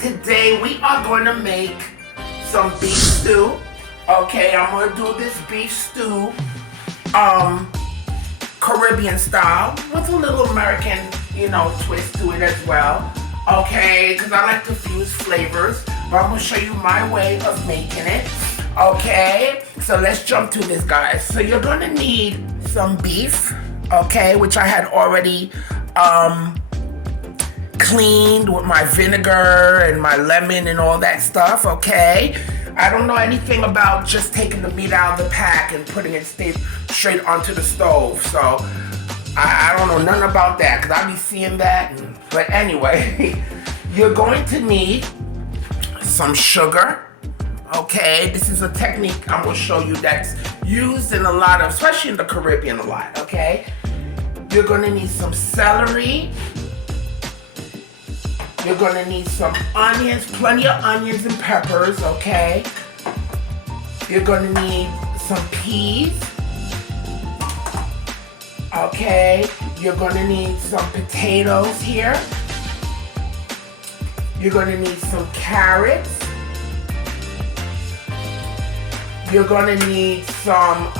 today we are going to make some beef stew. Okay, I'm going to do this beef stew Caribbean style with a little American, twist to it as well. Okay, because I like to fuse flavors, but I'm going to show you my way of making it. Okay, so let's jump to this, guys. So you're going to need some beef, okay, which I had already cleaned with my vinegar and my lemon and all that stuff, okay? I don't know anything about just taking the meat out of the pack and putting it straight onto the stove, so I don't know nothing about that, because I be seeing that. But anyway, you're going to need some sugar, okay? This is a technique I'm going to show you that's used in a lot of, especially in the Caribbean a lot, okay? You're going to need some celery. You're going to need some onions, plenty of onions and peppers, okay? You're going to need some peas, okay? You're going to need some potatoes here. You're going to need some carrots. You're going to need some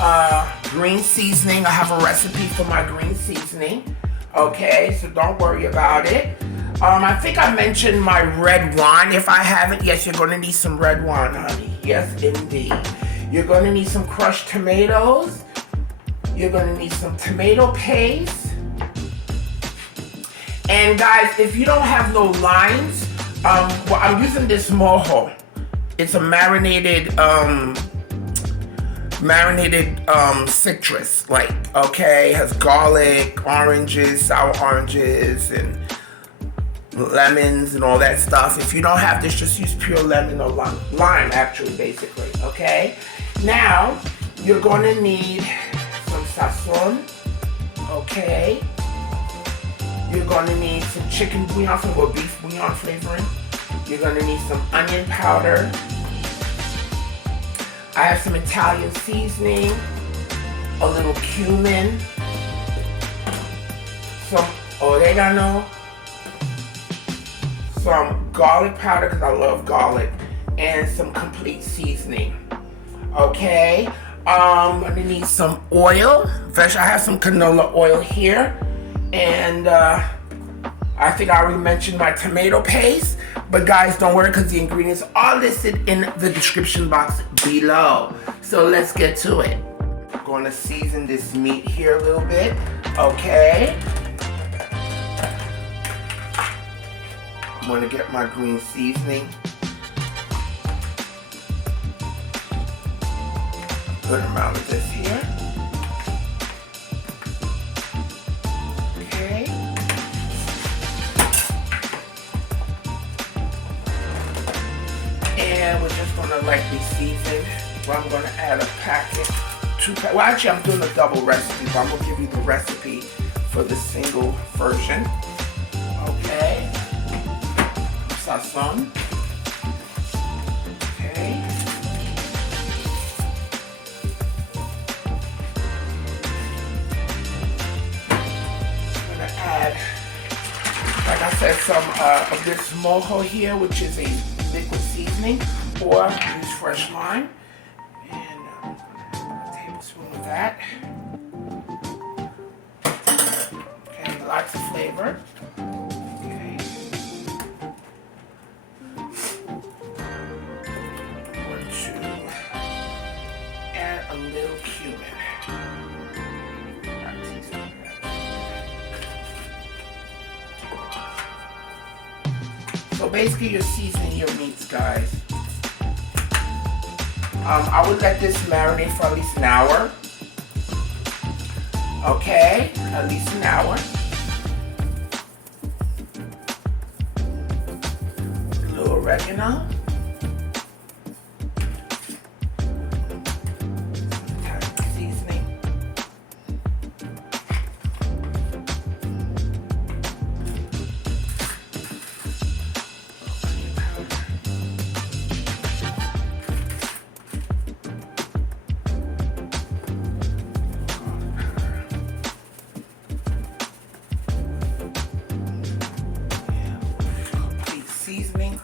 green seasoning. I have a recipe for my green seasoning, okay? So don't worry about it. I think I mentioned my red wine. If I haven't, yes, you're going to need some red wine, honey. Yes, indeed. You're going to need some crushed tomatoes. You're going to need some tomato paste. And guys, if you don't have no limes, well, I'm using this mojo. It's a marinated citrus, okay? It has garlic, oranges, sour oranges, and lemons and all that stuff. If you don't have this, just use pure lemon or lime, actually, basically, okay? Now, you're going to need some Sazon, okay? You're going to need some chicken bouillon or beef bouillon flavoring. You're going to need some onion powder. I have some Italian seasoning, a little cumin, some oregano, some garlic powder, because I love garlic, and some complete seasoning, okay? I'm gonna need some oil. I have some canola oil here, and I think I already mentioned my tomato paste, but guys, don't worry, because the ingredients are listed in the description box below. So let's get to it. I'm gonna season this meat here a little bit, okay? I'm going to get my green seasoning. A good amount of this here. Okay. And we're just going to lightly season. Well, I'm going to add a packet. Well, actually, I'm doing a double recipe, but I'm going to give you the recipe for the single version. Okay. Sazon. Okay. I'm gonna add, like I said, some of this mojo here, which is a liquid seasoning, or use fresh lime. And I'm gonna add a tablespoon of that. Okay, lots of flavor. A little cumin. So basically you're seasoning your meats, guys. I would let this marinate for at least an hour. Okay, at least an hour. A little oregano. seasoning.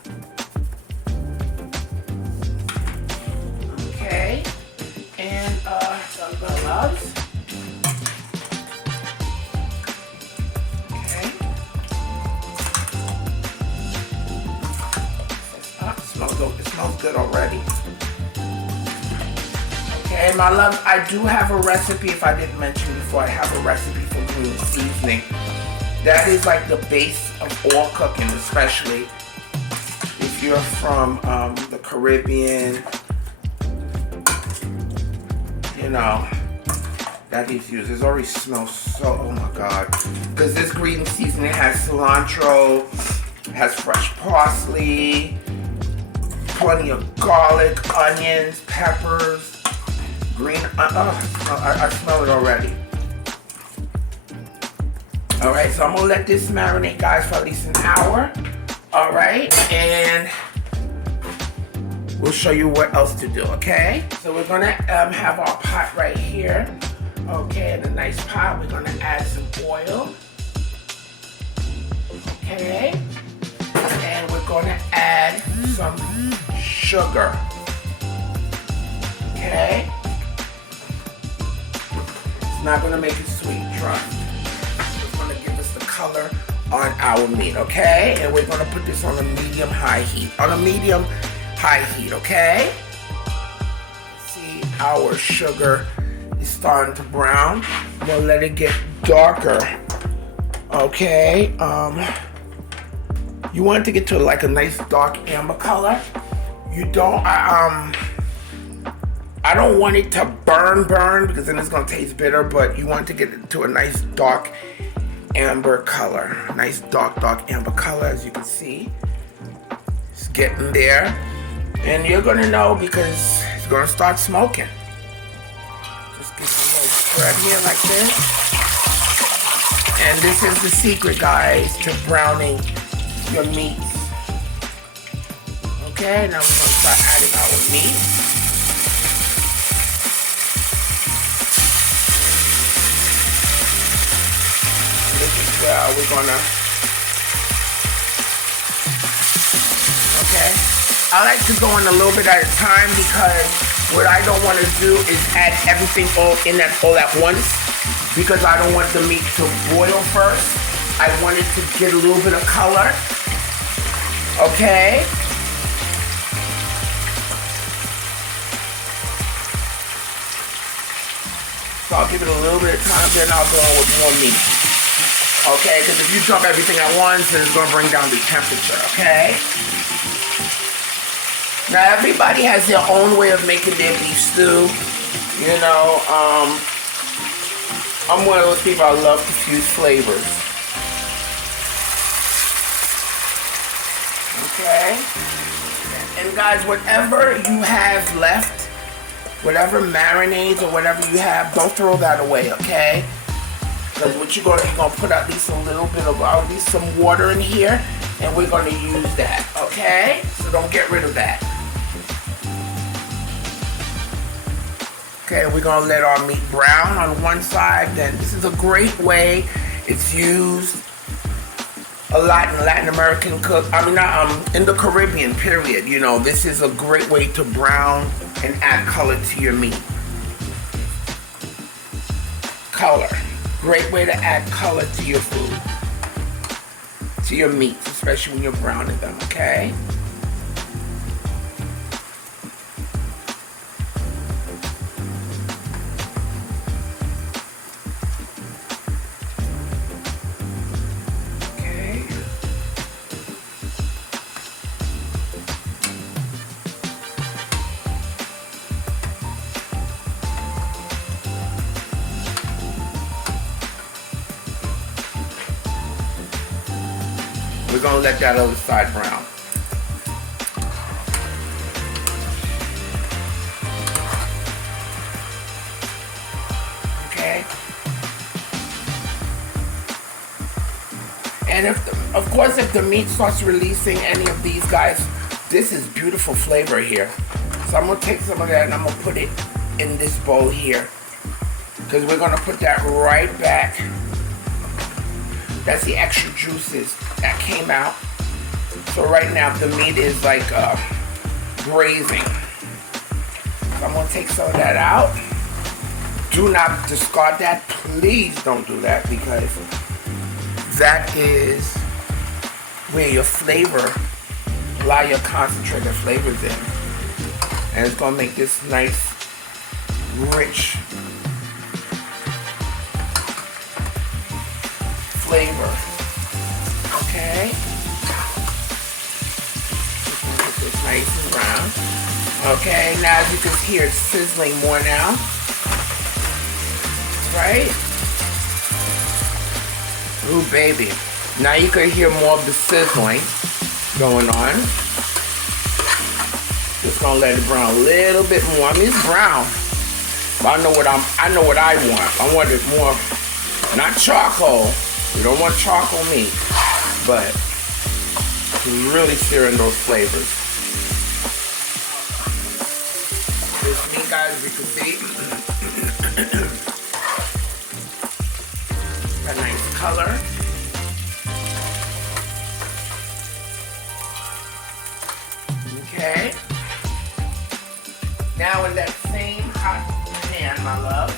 smells good already. Okay, my loves, I do have a recipe, if I didn't mention before, I have a recipe for green seasoning. That is like the base of all cooking, especially if you're from the Caribbean, you know, that is used. It already smells so, oh my God. Because this green seasoning has cilantro, has fresh parsley, plenty of garlic, onions, peppers, green, I smell it already. All right, so I'm gonna let this marinate, guys, for at least an hour. All right, and we'll show you what else to do, okay? So we're gonna have our pot right here. Okay, in a nice pot, we're gonna add some oil. Okay, and we're gonna add some sugar. Okay, it's not gonna make it sweet, trust. It's gonna give us the color on our meat, okay? And we're gonna put this on a medium-high heat. On a medium-high heat, okay? See, our sugar is starting to brown. We'll let it get darker, okay? You want it to get to like a nice dark amber color. You don't, I don't want it to burn because then it's gonna taste bitter, but you want to get it to a nice dark amber color. Nice dark amber color, as you can see. It's getting there. And you're gonna know because it's gonna start smoking. Just give it a little spread here like this. And this is the secret, guys, to browning your meats. Okay, now we're gonna start adding our meat. This is where we're gonna, okay. I like to go in a little bit at a time because what I don't want to do is add everything all at once because I don't want the meat to boil first. I want it to get a little bit of color. Okay. So I'll give it a little bit of time, then I'll go in with more meat. Okay, because if you jump everything at once, then it's going to bring down the temperature, okay? Now, everybody has their own way of making their beef stew. You know, I'm one of those people, I love to fuse flavors. Okay? And guys, whatever you have left, whatever marinades or whatever you have, don't throw that away, okay? Because what you're gonna put at least a little bit of, at least some water in here, and we're gonna use that, okay? So don't get rid of that. Okay, we're gonna let our meat brown on one side. Then this is a great way. It's used a lot in Latin American cook. I mean, in the Caribbean, period. You know, this is a great way to brown and add color to your meat. Color. Great way to add color to your food, to your meats, especially when you're browning them, okay? Okay. We're gonna let that other side brown. Okay. And of course, if the meat starts releasing any of these guys, this is beautiful flavor here. So I'm gonna take some of that and I'm gonna put it in this bowl here. Because we're gonna put that right back. That's the extra juices that came out. So right now the meat is like braising. So I'm gonna take some of that out. Do not discard that. Please don't do that because that is where your flavor a lot of your concentrated flavors in. And it's gonna make this nice, rich flavor. Okay? Get this nice and brown. Okay, now as you can hear, it's sizzling more now. Right? Ooh, baby. Now you can hear more of the sizzling going on. Just gonna let it brown a little bit more. I mean, it's brown, but I know what I want. I want it more, not charcoal. We don't want charcoal meat, but really searing those flavors. This meat, guys, we can see a nice color. Okay. Now in that same hot pan, my love,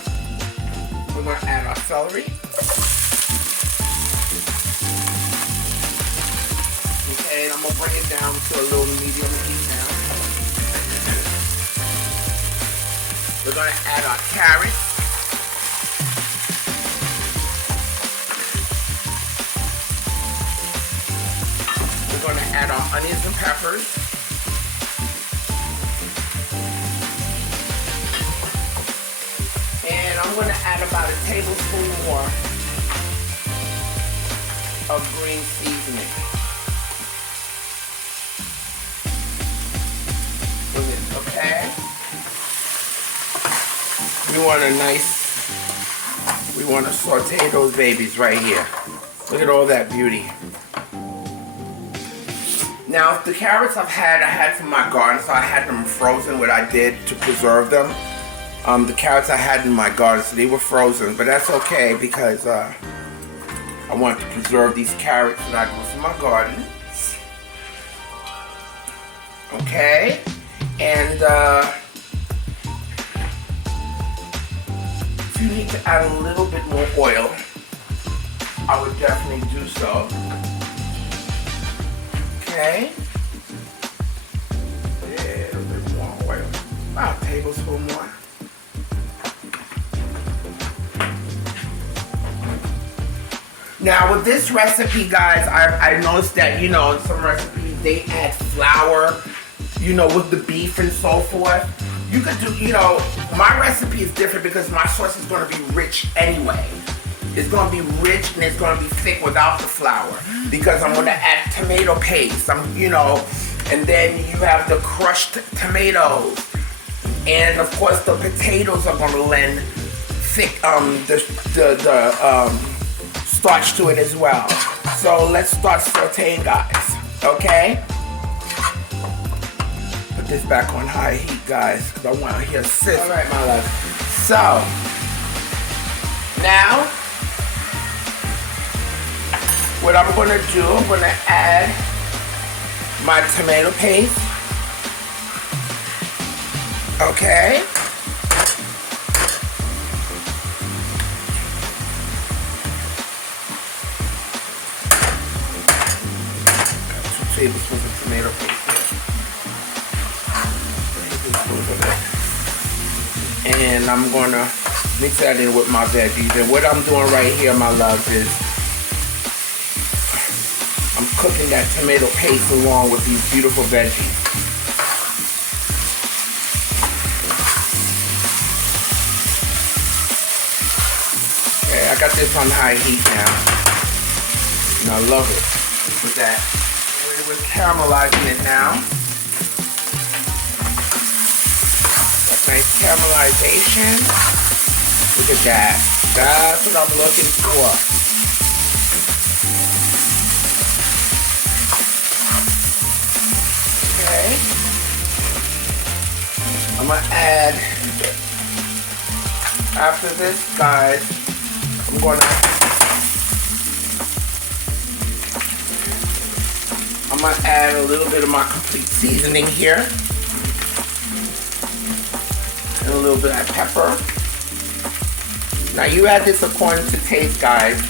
we're going to add our celery. Okay, and I'm going to bring it down to a little medium heat now. We're going to add our carrots. We're going to add our onions and peppers. And I'm going to add about a tablespoon more of green seasoning. Okay? We want to saute those babies right here. Look at all that beauty. Now, the carrots I had from my garden, so I had them frozen, what I did to preserve them. The carrots I had in my garden, so they were frozen, but that's okay because I want to preserve these carrots that I grew from my garden. Okay, and if you need to add a little bit more oil, I would definitely do so. Okay, a little bit more oil, about a tablespoon more. Now with this recipe, guys, I noticed that, you know, in some recipes they add flour, you know, with the beef and so forth. You could do, you know, my recipe is different because my sauce is going to be rich anyway. It's going to be rich and it's going to be thick without the flour because I'm going to add tomato paste. You know, and then you have the crushed tomatoes, and of course the potatoes are going to lend thick starch to it as well. So let's start sauteing, guys. Okay? Put this back on high heat, guys, because I want to hear sizzle. All right, my love. So now, what I'm going to do, I'm going to add my tomato paste. Okay? Tablespoons of tomato paste here. And I'm gonna mix that in with my veggies. And what I'm doing right here, my loves, is I'm cooking that tomato paste along with these beautiful veggies. Okay, I got this on high heat now. And I love it with that. We're caramelizing it now. That nice caramelization. Look at that. That's what I'm looking for. Okay. I'm gonna add, after this, guys, I'm gonna add a little bit of my complete seasoning here. And a little bit of pepper. Now you add this according to taste, guys.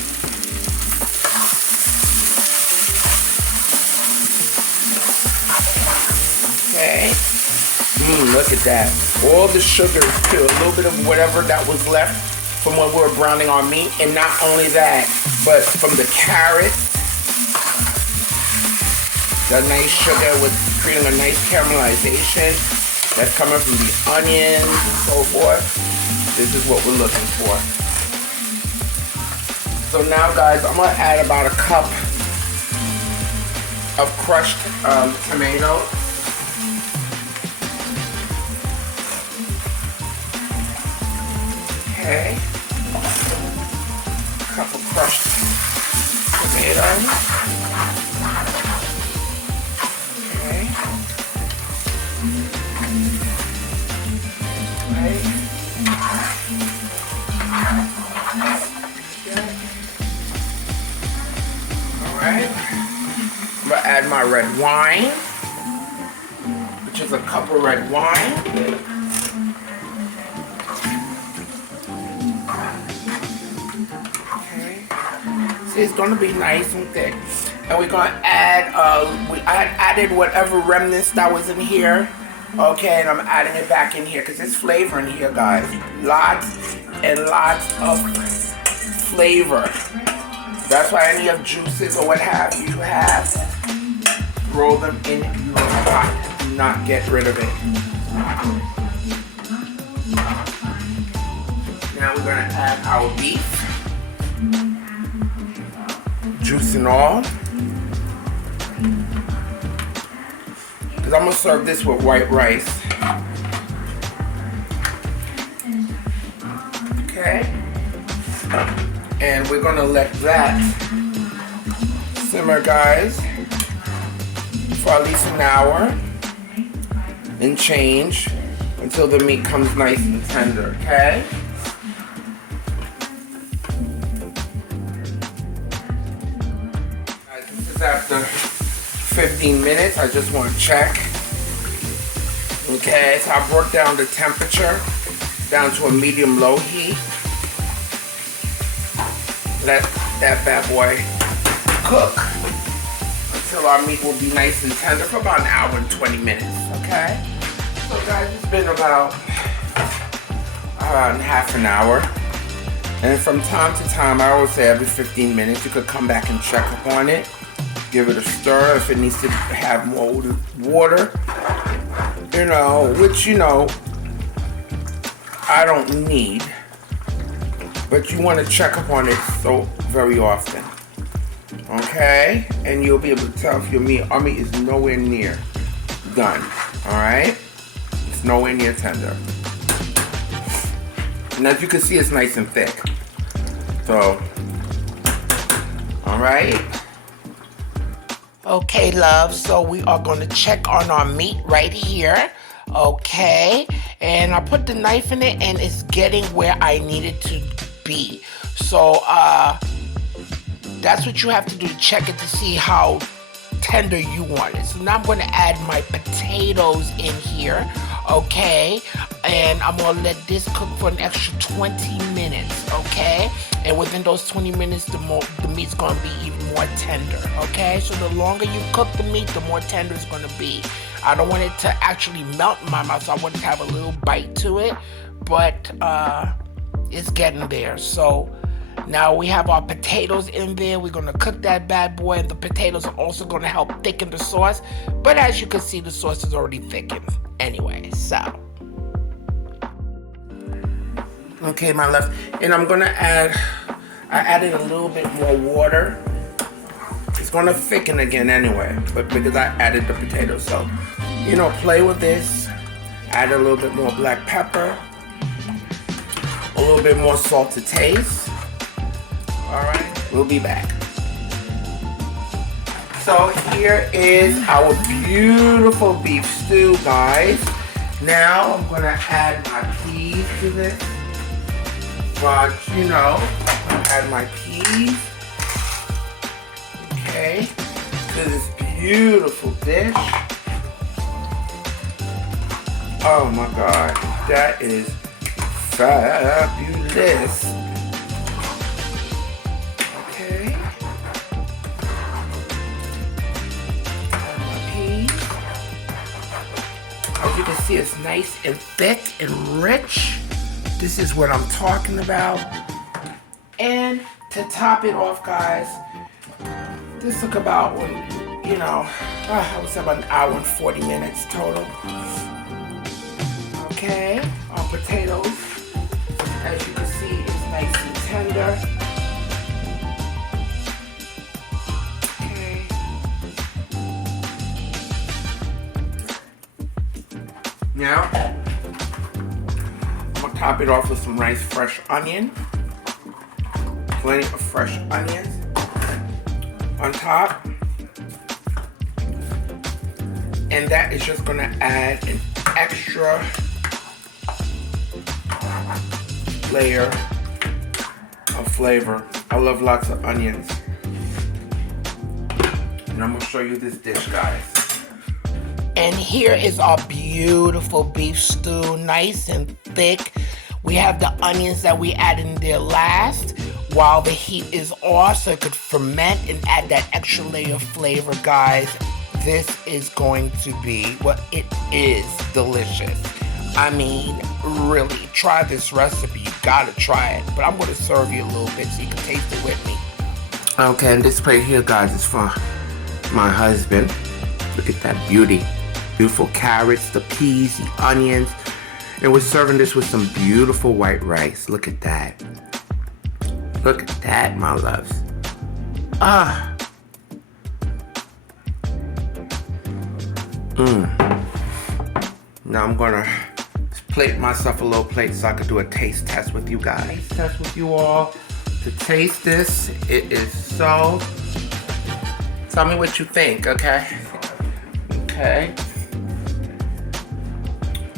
Look at that. All the sugars too. A little bit of whatever that was left from when we were browning our meat. And not only that, but from the carrot, the nice sugar was creating a nice caramelization. That's coming from the onions and so forth. This is what we're looking for. So now guys, I'm gonna add about a cup of crushed tomato. Okay. Cup of crushed tomato. Okay. Right. Alright. I'm gonna add my red wine, which is a cup of red wine. Okay. See, it's gonna be nice and thick. And we're gonna add, I added whatever remnants that was in here. Okay, and I'm adding it back in here because there's flavor in here, guys. Lots and lots of flavor. That's why any of juices or what have you have, throw them in your pot. Do not get rid of it. Now we're gonna add our beef. Juice and all. Because I'm gonna serve this with white rice. Okay. And we're gonna let that simmer, guys, for at least an hour and change until the meat comes nice and tender, okay? Guys, this is after 15 minutes. I just want to check. Okay, so I brought down the temperature down to a medium-low heat. Let that bad boy cook until our meat will be nice and tender for about an hour and 20 minutes, okay? So guys, it's been about half an hour. And from time to time, I always say every 15 minutes, you could come back and check up on it. Give it a stir if it needs to have more water. You know, which, you know, I don't need. But you want to check up on it so very often, okay? And you'll be able to tell if our meat is nowhere near done, all right? It's nowhere near tender. And as you can see, it's nice and thick. So, all right. Okay, love, so we are going to check on our meat right here. Okay, and I put the knife in it and it's getting where I need it to be. So that's what you have to do to check it to see how tender you want it. So now I'm going to add my potatoes in here, okay? And I'm going to let this cook for an extra 20 minutes, okay? And within those 20 minutes, the meat's going to be even more tender, okay? So the longer you cook the meat, the more tender it's going to be. I don't want it to actually melt in my mouth, so I want it to have a little bite to it, but it's getting there. So now we have our potatoes in there. We're going to cook that bad boy, and the potatoes are also going to help thicken the sauce. But as you can see, the sauce is already thickened anyway, so. Okay, my love. And I'm going to I added a little bit more water. It's going to thicken again anyway, but because I added the potatoes. So, you know, play with this. Add a little bit more black pepper. A little bit more salt to taste. Alright, we'll be back. So here is our beautiful beef stew, guys. Now I'm going to add my peas to this. But, you know, add my peas. Okay, to this beautiful dish. Oh my God, that is fabulous. Okay. Add my peas. As you can see it's nice and thick and rich. This is what I'm talking about. And to top it off, guys, this took about, I would say about an hour and 40 minutes total. Okay, our potatoes, as you can see, is nice and tender. Okay. Now, I'm gonna top it off with some nice fresh onion. Plenty of fresh onions on top. And that is just gonna add an extra layer of flavor. I love lots of onions. And I'm gonna show you this dish, guys. And here is our beautiful beef stew, nice and thick. We have the onions that we added in there last while the heat is off so it could ferment and add that extra layer of flavor, guys. This is going to be, well, it is delicious. I mean, really, try this recipe. You gotta try it. But I'm gonna serve you a little bit so you can taste it with me. Okay, and this plate here, guys, is for my husband. Look at that beauty. Beautiful carrots, the peas, the onions. And we're serving this with some beautiful white rice. Look at that. Look at that, my loves. Ah. Now I'm gonna plate myself a little plate so I could do a taste test with you guys. Taste test with you all. To taste this, it is so... Tell me what you think, okay? Okay.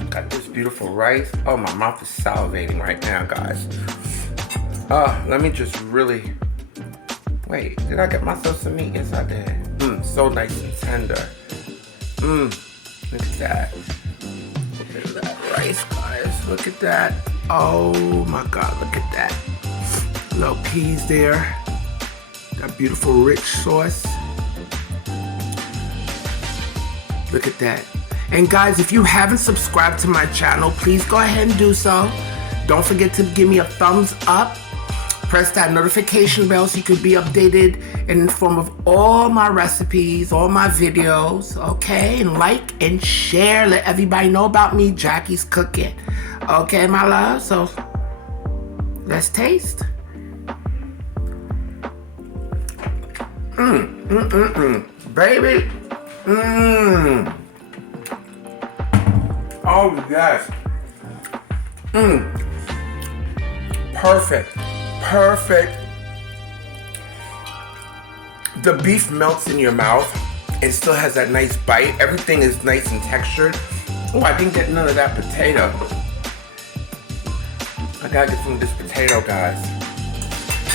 Got this beautiful rice. Oh, my mouth is salivating right now, guys. Let me just really... Wait, did I get myself some meat? Yes, I did. So nice and tender. Look at that. Look at that rice, guys. Look at that. Oh my God, look at that. Little peas there. That beautiful rich sauce. Look at that. And guys, if you haven't subscribed to my channel, please go ahead and do so. Don't forget to give me a thumbs up. Press that notification bell so you can be updated and informed of all my recipes, all my videos, okay? And like and share. Let everybody know about me, Jackie's Cooking. Okay, my love? So, let's taste. Baby. Oh, yes. Perfect. Perfect. The beef melts in your mouth and still has that nice bite. Everything is nice and textured. Oh, I didn't get none of that potato. I gotta get some of this potato, guys.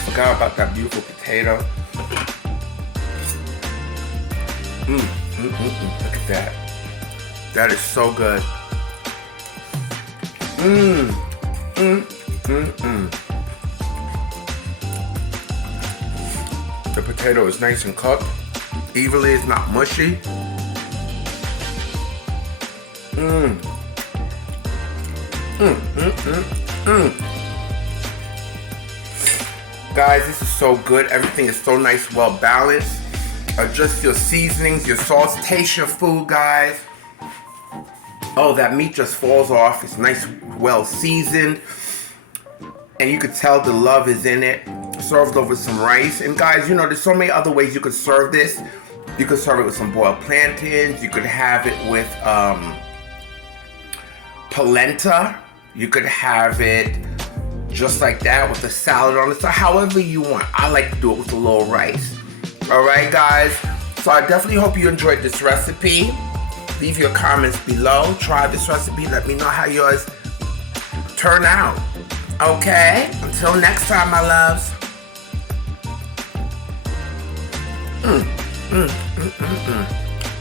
Forgot about that beautiful potato. Look at that. That is so good. The potato is nice and cooked. Evenly, it's not mushy. Guys, this is so good. Everything is so nice, well balanced. Adjust your seasonings, your sauce. Taste your food, guys. Oh, that meat just falls off. It's nice, well seasoned. And you could tell the love is in it. Served over some rice. And guys, you know, there's so many other ways you could serve this. You could serve it with some boiled plantains. You could have it with polenta. You could have it just like that with a salad on it. So however you want. I like to do it with a little rice. Alright, guys. So I definitely hope you enjoyed this recipe. Leave your comments below. Try this recipe. Let me know how yours turn out. Okay? Until next time, my loves.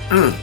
Mm.